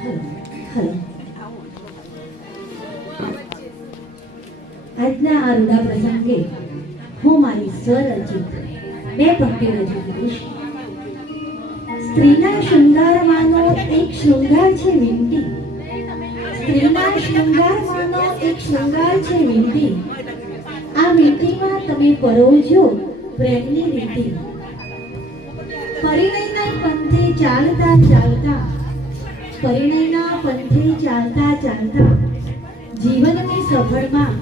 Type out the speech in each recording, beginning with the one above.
Hello. આજના આ રૂડા પ્રસંગે હું મારી સ્વરચિત બે પંક્તિ રજૂ કરીશ. સ્ત્રીના શૃંગારમાંનો એક શૃંગાર છે વિનતી. સ્ત્રીના શૃંગારમાંનો એક શૃંગાર છે વિનતી. આ વિનતીમાં તમે પરોવજો પ્રેમની રીતિ. પરિણયના પંથે ચાલતા ચાલતા, પરિણયના પંથે ચાલતા ચાલતા જીવનની સફળમાં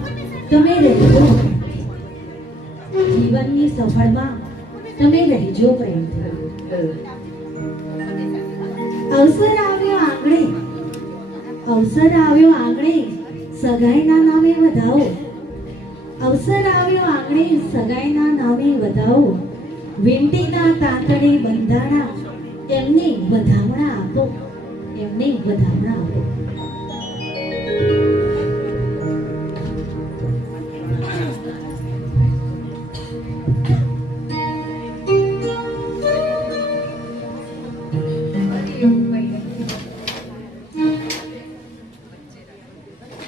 તમે રહેજો. જીવનની સફળમાં તમે રહેજો પ્રેમથી. અવસર આવ્યો આંગણે, અવસર આવ્યો આંગણે સગાઈના નામે વધાવો. અવસર આવ્યો આંગણે સગાઈના નામે વધાવો. વિનતીના તાંતણે બંધાણા એમને વધામણા આપો, એમને વધામણા આપો.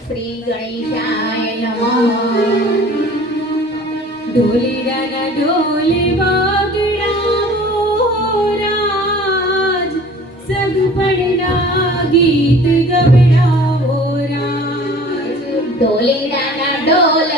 શ્રી ગણેશાય નમઃ. ઢોલી રાના ઢોલી વગડાવો રાજ, સગપણના ગીત ગવડાવો રાજ. ઢોલી રાના ઢોલ